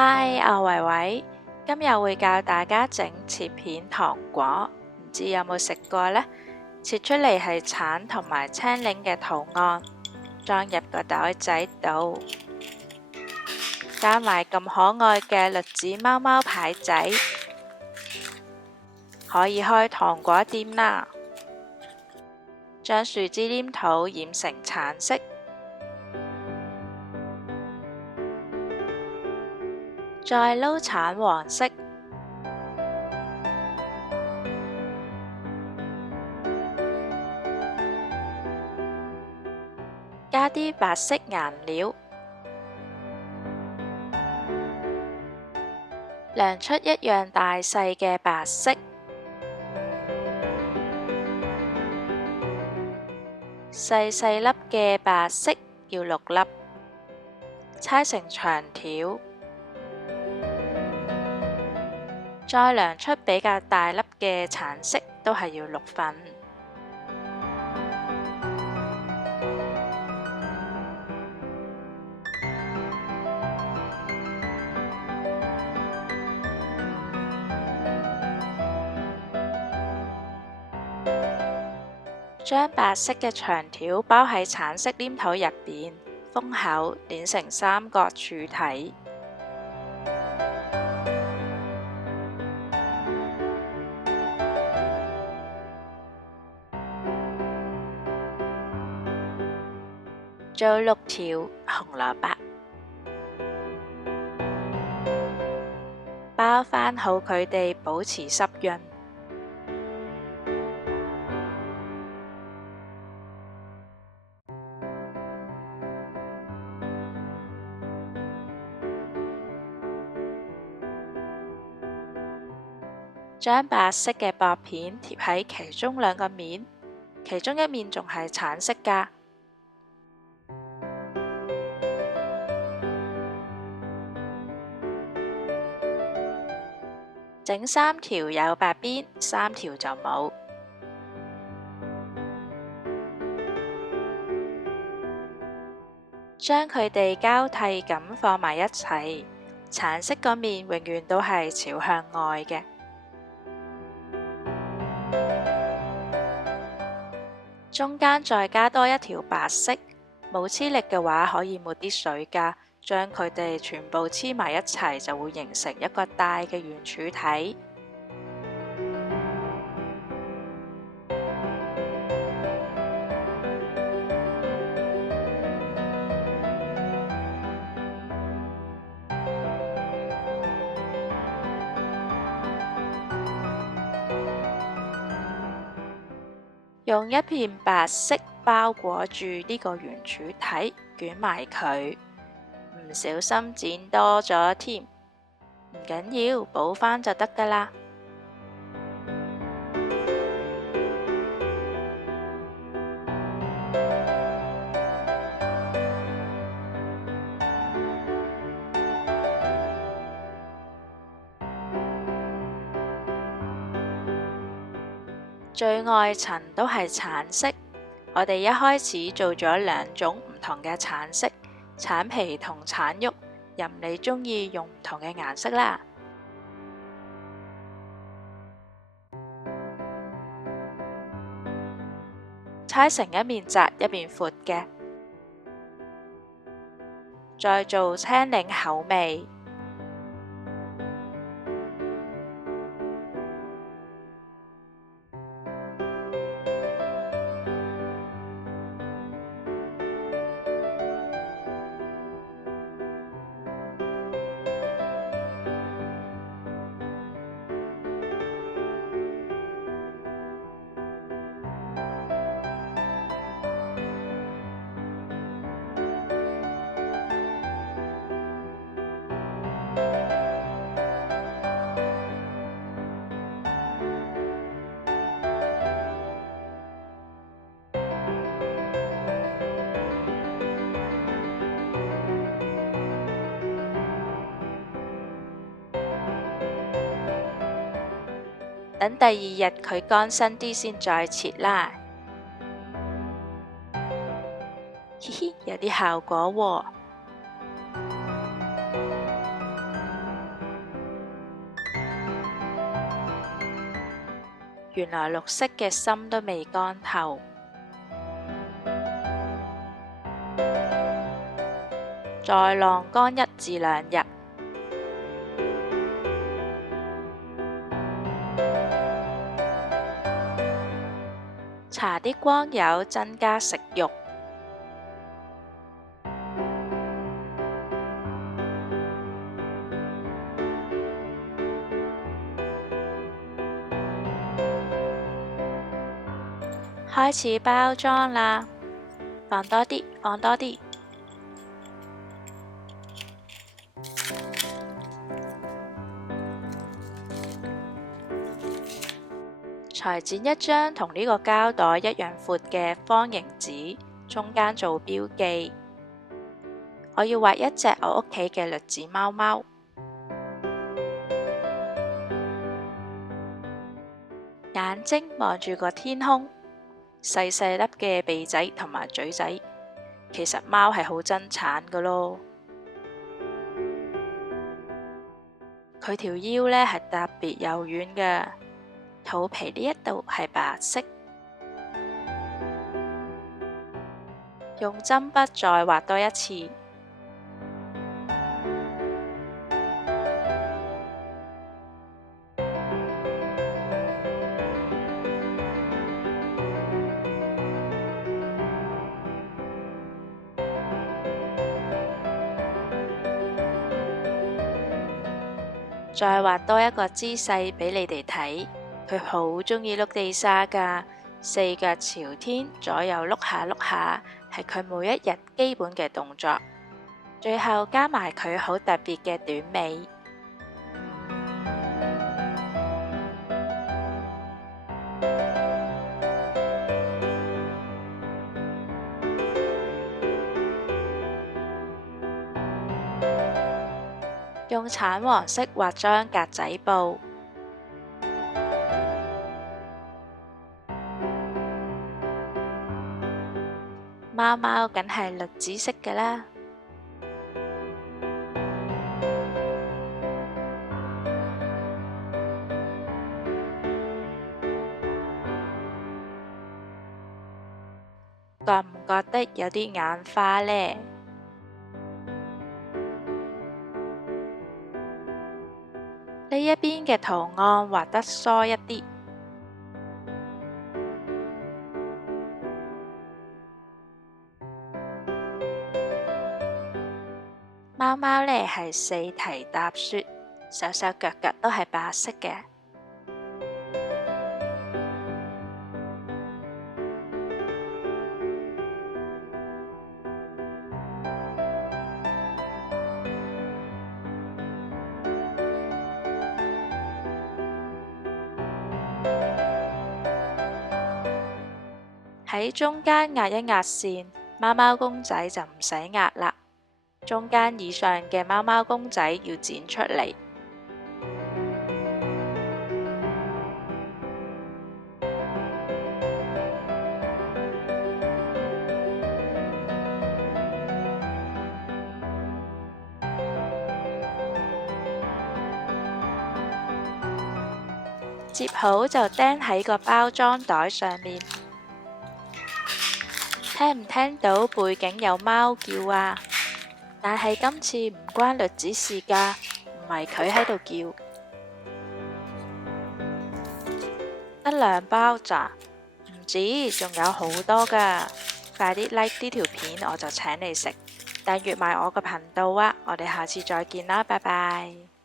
嗨，我維維，今日會教大家整切片糖果，唔知有冇食過呢？切出嚟係橙同埋青檸嘅圖案，裝入個袋仔度，加埋咁可愛嘅栗子貓貓牌仔，可以開糖果店啦！將樹枝黏土染成橙色，再撈橙黃色，加啲白色顏料，量出一樣大細嘅白色，細細粒嘅白色要6粒，搓成長條。再量出比較大粒嘅橙色，都係要6份。將白色嘅長條包喺橙色黏土入邊，封口，捏成三角柱體。做6條紅蘿蔔，包返好佢哋，保持濕潤。將白色嘅薄片貼喺其中2個面，其中一面仲係橙色㗎。整3條有白邊，3條就冇。將佢哋交替咁放埋一齊，橙色個面永遠都係朝向外嘅。中間再加多一條白色，冇黐力嘅話可以抹啲水㗎。將佢哋全部黐埋一齊，就會形成一個大嘅圓柱體。用一片白色包裹住呢個圓柱體，捲埋佢。唔小心剪多咗添，唔緊要，補返就得㗎啦。最外層都係橙色，我哋一開始做咗2種唔同嘅橙色。橙皮同橙肉，任你鍾意用唔同嘅顏色啦。搓成一面窄一面闊嘅，再做青檸口味。等第2日佢乾身啲先再切啦。嘻嘻，有啲效果喎。原來綠色嘅心都未乾透。再晾乾1至2日。搽啲光油增加食慾。開始包裝啦，放多啲，放多啲。裁剪一張同呢個膠袋一樣闊嘅方形紙，中間做標記。我要畫一隻我屋企嘅栗子貓貓，眼睛望住個天空，細細粒嘅鼻仔同埋嘴仔。其實貓係好憎橙㗎咯。佢條腰呢係特別柔軟嘅。肚皮呢一度係白色，用針筆再畫多一次，再畫多一個姿勢俾你哋睇。佢好鍾意碌地沙㗎，4腳朝天，左右碌下碌下，係佢每一日基本嘅動作。最後加埋佢好特別嘅短尾，用橙黃色畫張格仔布。貓貓梗係栗子色嘅啦，覺唔覺得有啲眼花呢？呢一邊嘅圖案畫得疏一啲。貓貓呢係4蹄踏雪，手手腳腳都係白色嘅。喺中間壓一壓線，貓貓公仔就唔使壓啦。中間以上嘅貓貓公仔要剪出嚟，接好就釘喺個包裝袋上面。聽唔聽到背景有貓叫啊？但係今次唔關栗子事㗎，唔係佢喺度叫。得2包咋？唔止，仲有好多㗎。快啲 like 呢條片，我就請你食。訂閱埋我個頻道啊！我哋下次再見啦，拜拜。